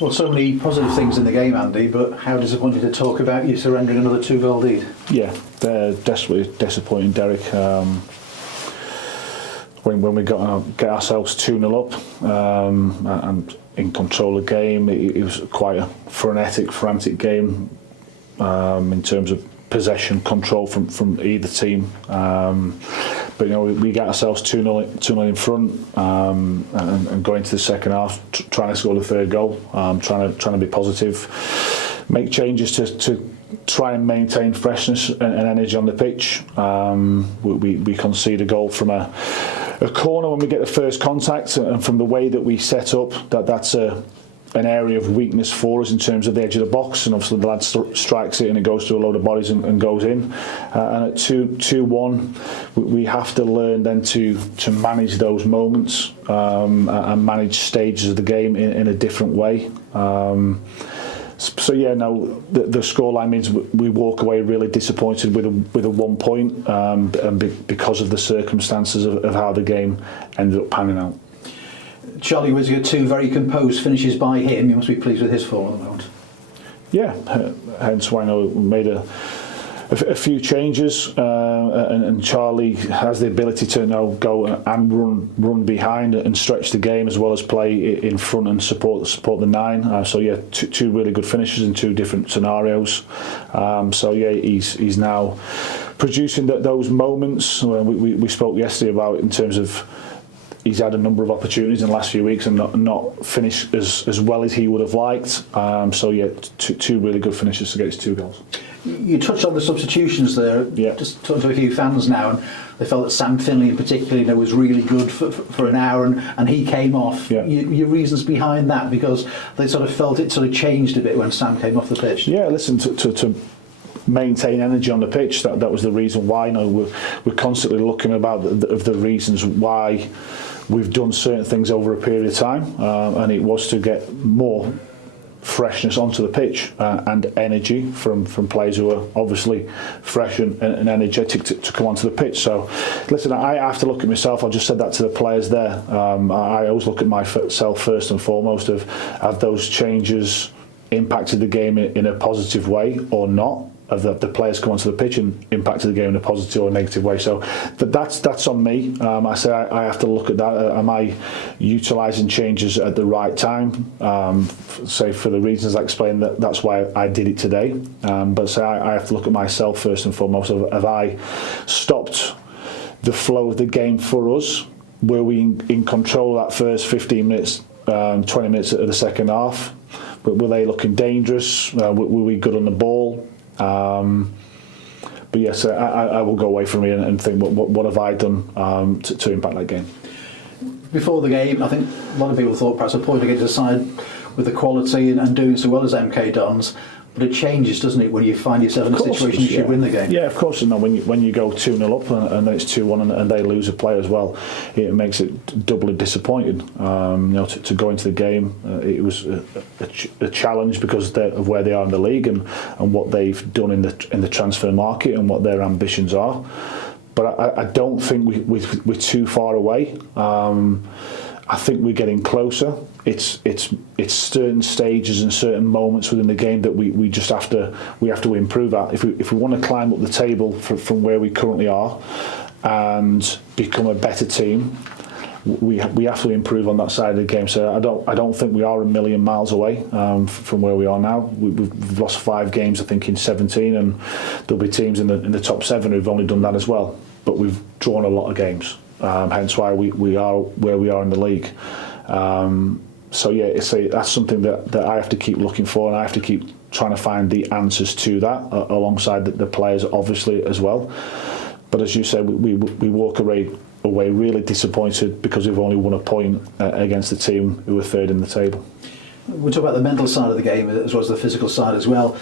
Well, so many positive things in the game, Andy, but how disappointing to talk about you surrendering another 2-goal lead. Yeah, they're desperately disappointing, Derek. When we get ourselves 2-0 up and in control of the game, it was quite a frantic game in terms of possession control from either team. But we get ourselves 2-0 in front and go into the second half trying to score the third goal, trying to be positive, make changes to try and maintain freshness and energy on the pitch. We concede a goal from a corner when we get the first contact, and from the way that we set up, that's an area of weakness for us in terms of the edge of the box, and obviously the lad strikes it and it goes through a load of bodies and goes in. And at 2-1, we have to learn then to manage those moments and manage stages of the game in a different way. So yeah, no, the scoreline means we walk away really disappointed with a 1 point, and because of the circumstances of how the game ended up panning out. Charlie Wisger, 2 very composed finishes by him. You must be pleased with his form at the moment. Yeah, hence why we made a few changes, and Charlie has the ability to now go and run behind and stretch the game, as well as play in front and support the 9. So yeah, two really good finishes in 2 different scenarios. So yeah, he's now producing those moments. We spoke yesterday about, in terms of, he's had a number of opportunities in the last few weeks and not finished as well as he would have liked. So yeah, two really good finishes to get his 2 goals. You touched on the substitutions there. Yeah. Just talking to a few fans now, and they felt that Sam Finley in particular, was really good for an hour, and he came off. Yeah. Your reasons behind that, because they sort of felt it sort of changed a bit when Sam came off the pitch. Yeah, listen, to maintain energy on the pitch, that was the reason why. We're constantly looking about the reasons why we've done certain things over a period of time, and it was to get more freshness onto the pitch and energy from players who are obviously fresh and energetic to come onto the pitch. So listen, I have to look at myself. I just said that to the players there. I always look at myself first and foremost, of have those changes impacted the game in a positive way or not. Of the players come onto the pitch and impacted the game in a positive or negative way. So that's on me. I say I have to look at that. Am I utilising changes at the right time? Say for the reasons I explained, that's why I did it today. But say I have to look at myself first and foremost. Have I stopped the flow of the game for us? Were we in control of that first 15 minutes, 20 minutes of the second half? Were they looking dangerous? Were we good on the ball? But yes, I will go away from me and think, what have I done to impact that game? Before the game, I think a lot of people thought perhaps a point against a side with the quality and doing so well as MK Dons, but it changes, doesn't it, when you find yourself in a situation you should win the game? Yeah, of course. When you go 2-0 up and then it's 2-1 and they lose a player as well, it makes it doubly disappointing. To go into the game, it was a challenge because of where they are in the league and what they've done in the transfer market and what their ambitions are. But I don't think we're too far away. I think we're getting closer. It's certain stages and certain moments within the game that we just have to improve at. If we want to climb up the table from where we currently are and become a better team, we have to improve on that side of the game. So I don't think we are a million miles away from where we are now. We've lost 5 games, I think, in 17, and there'll be teams in the top 7 who've only done that as well. But we've drawn a lot of games. Hence why we are where we are in the league. So yeah, that's something that I have to keep looking for, and I have to keep trying to find the answers to that alongside the players, obviously, as well. But as you said, we walk away really disappointed because we've only won a point against the team who were 3rd in the table. We'll talk about the mental side of the game as well as the physical side as well.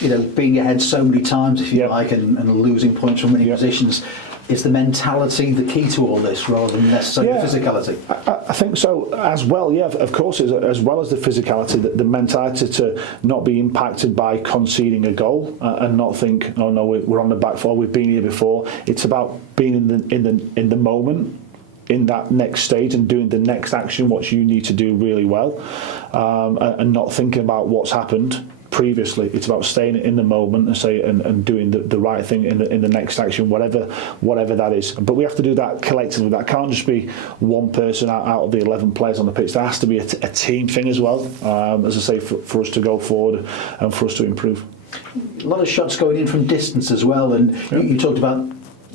Being ahead so many times, if you like, and losing points from many positions. Is the mentality the key to all this rather than necessarily the physicality? I think so as well, yeah, of course, as well as the physicality, the mentality to not be impacted by conceding a goal and not think, oh no, we're on the back foot, we've been here before. It's about being in the moment in that next stage and doing the next action, what you need to do really well, and not thinking about what's happened previously. It's about staying in the moment and doing the right thing in the next action, whatever that is. But we have to do that collectively. That can't just be one person out of the 11 players on the pitch. There has to be a team thing as well, as I say, for us to go forward and for us to improve. A lot of shots going in from distance as well, and you talked about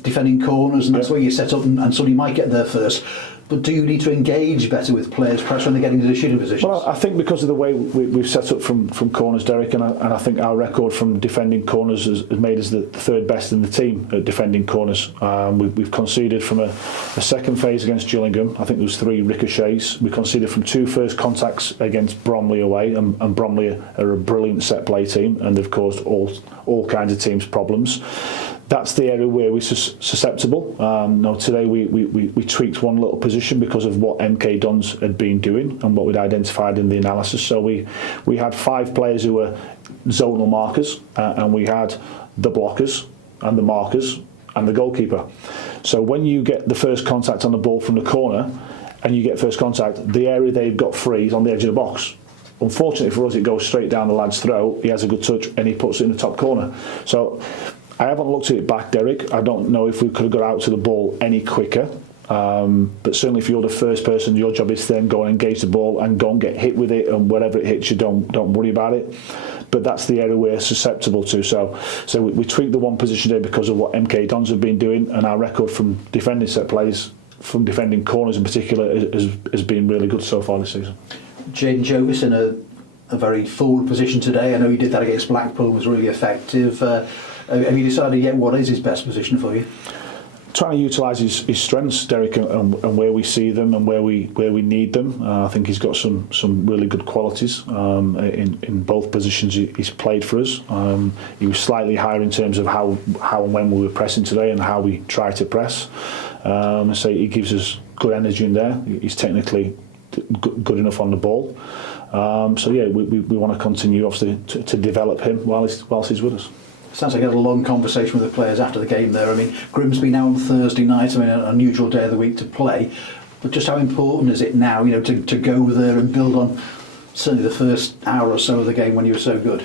defending corners, and that's where you set up, and somebody might get there first. But do you need to engage better with players, perhaps when they're getting into the shooting positions? Well, I think because of the way we've set up from corners, Derek, and I think our record from defending corners has made us the third best in the team at defending corners. We've conceded from a second phase against Gillingham. I think there was 3 ricochets. We conceded from 2 first contacts against Bromley away, and Bromley are a brilliant set play team, and they've caused all kinds of teams problems. That's the area where we're susceptible. Today we tweaked one little position because of what 𝗦𝗢𝗙𝗏𝗏 had been doing and what we'd identified in the analysis. So we had 5 players who were zonal markers, and we had the blockers and the markers and the goalkeeper. So when you get the first contact on the ball from the corner and you get first contact, the area they've got free is on the edge of the box. Unfortunately for us, it goes straight down the lad's throat. He has a good touch and he puts it in the top corner. So I haven't looked at it back, Derek. I don't know if we could have got out to the ball any quicker. But certainly if you're the first person, your job is to then go and engage the ball and go and get hit with it, and wherever it hits you, don't worry about it. But that's the area we're susceptible to. So we tweaked the one position there because of what 𝗦𝗢𝗙𝗏𝗏𝗏 have been doing, and our record from defending set plays, from defending corners in particular, has been really good so far this season. Jayden Jovis in a very forward position today. I know he did that against Blackpool, was really effective. Have you decided yet what is his best position for you? Trying to utilise his strengths, Derek, and where we see them and where we need them. I think he's got some really good qualities in both positions he's played for us. He was slightly higher in terms of how and when we were pressing today and how we try to press. So he gives us good energy in there. He's technically good enough on the ball. We want to continue obviously to develop him whilst he's with us. Sounds like you had a long conversation with the players after the game there. I mean, Grimsby now on Thursday night, an unusual day of the week to play, but just how important is it now, to go there and build on certainly the first hour or so of the game when you were so good?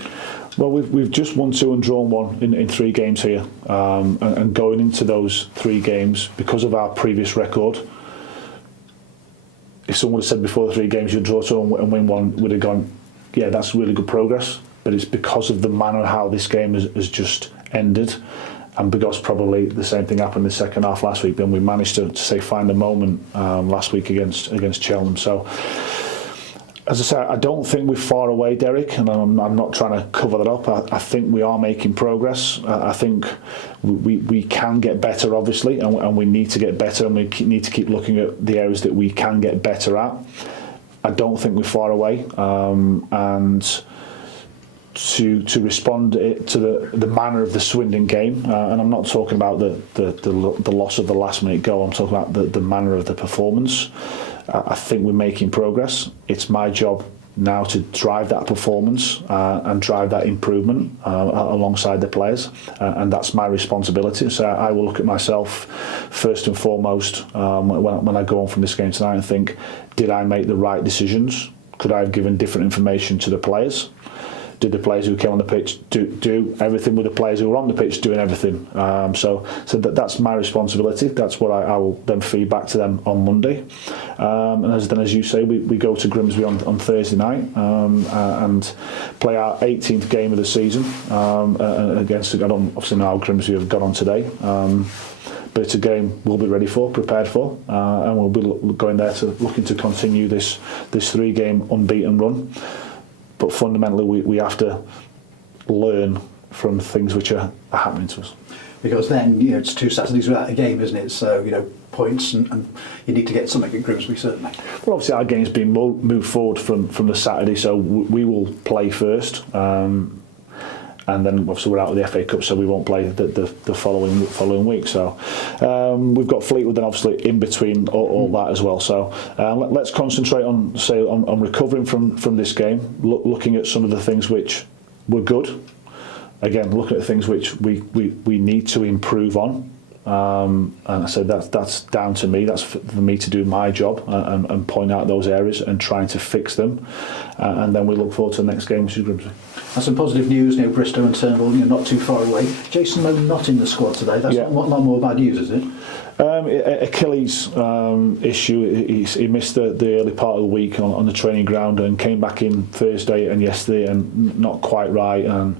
Well, we've just won 2 and drawn 1 in 3 games here, and going into those 3 games, because of our previous record, if someone would have said before the 3 games you'd draw 2 and win 1, would have gone, yeah, that's really good progress. But it's because of the manner of how this game has just ended, and because probably the same thing happened in the second half last week. Then we managed to find a moment last week against Cheltenham. So, as I say, I don't think we're far away, Derek, and I'm not trying to cover that up. I think we are making progress. I think we can get better, obviously, and we need to get better, and we need to keep looking at the areas that we can get better at. I don't think we're far away, and to respond to the manner of the Swindon game, and I'm not talking about the loss of the last minute goal. I'm talking about the manner of the performance. I think we're making progress. It's my job now to drive that performance and drive that improvement alongside the players, and that's my responsibility. So I will look at myself first and foremost when I go on from this game tonight and think, did I make the right decisions? Could I have given different information to the players? Did the players who came on the pitch do everything with the players who were on the pitch doing everything? So that's my responsibility. That's what I will then feed back to them on Monday. And as you say, we go to Grimsby on Thursday night and play our 18th game of the season against. I don't obviously know how Grimsby have got on today. But it's a game we'll be ready for, prepared for, and we'll be going there looking to continue this 3-game unbeaten run. But fundamentally, we have to learn from things which are happening to us. Because then, it's 2 Saturdays without a game, isn't it? So, points, and you need to get something at Grimsby, certainly. Well, obviously, our game's been moved forward from the Saturday, so we will play first. And then, obviously, we're out of the FA Cup, so we won't play the following week. So we've got Fleetwood then, obviously, in between all that as well. So let's concentrate on recovering from this game, looking at some of the things which were good. Again, looking at things which we need to improve on. and I said that's down to me. That's for me to do my job and point out those areas and trying to fix them. And then we look forward to the next game, which is Grimsby. And some positive news, Bristow and Turnbull, not too far away. Jason Lowe not in the squad today. That's not more bad news, is it? Achilles issue. He missed the early part of the week on the training ground and came back in Thursday and yesterday and not quite right. And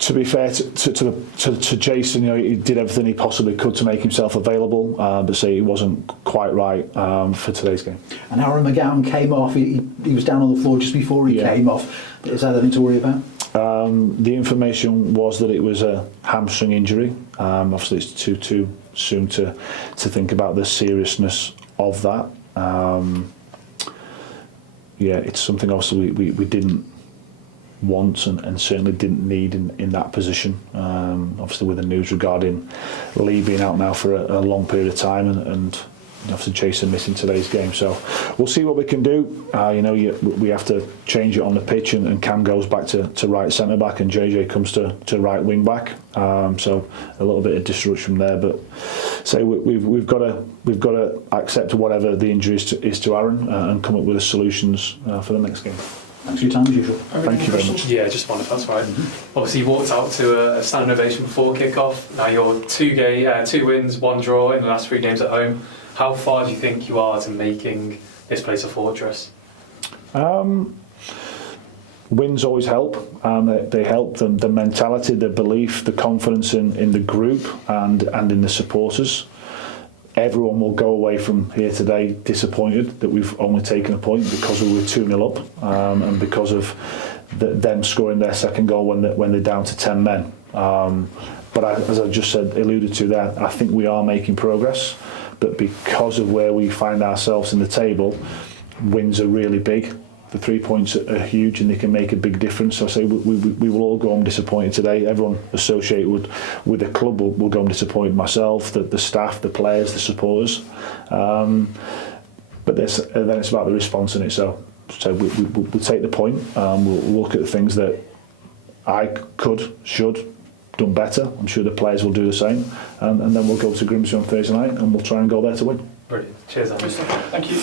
to be fair to Jason, he did everything he possibly could to make himself available, but say he wasn't quite right for today's game. And Aaron McGowan came off. He was down on the floor just before he came off. Is that anything to worry about? The information was that it was a hamstring injury. Obviously, it's too soon to think about the seriousness of that. It's something obviously we didn't want and certainly didn't need in that position. Obviously, with the news regarding Lee being out now for a long period of time and obviously Jason missing today's game, so we'll see what we can do. We have to change it on the pitch, and Cam goes back to right centre back, and JJ comes to right wing back. So a little bit of disruption there, but we've got to accept whatever the injury is to Aaron and come up with the solutions for the next game. Thanks for your time as usual. Thank you very much. Yeah, just one if that's right. Obviously, you walked out to a standing ovation before kick-off. Now you're 2 wins, 1 draw in the last 3 games at home. How far do you think you are to making this place a fortress? Wins always help. They help the mentality, the belief, the confidence in the group and in the supporters. Everyone will go away from here today disappointed that we've only taken a point because we were 2-0 up and because of them scoring their second goal when they're down to 10 men. But as I just alluded to there, I think we are making progress. But because of where we find ourselves in the table, wins are really big. The 3 points are huge and they can make a big difference. So I say we will all go home disappointed today. Everyone associated with the club will go home disappointed. Myself, the staff, the players, the supporters. But then it's about the response in it. So we'll take the point. We'll look at the things that I should done better. I'm sure the players will do the same. And then we'll go to Grimsby on Thursday night and we'll try and go there to win. Brilliant. Cheers, Andy. Thank you.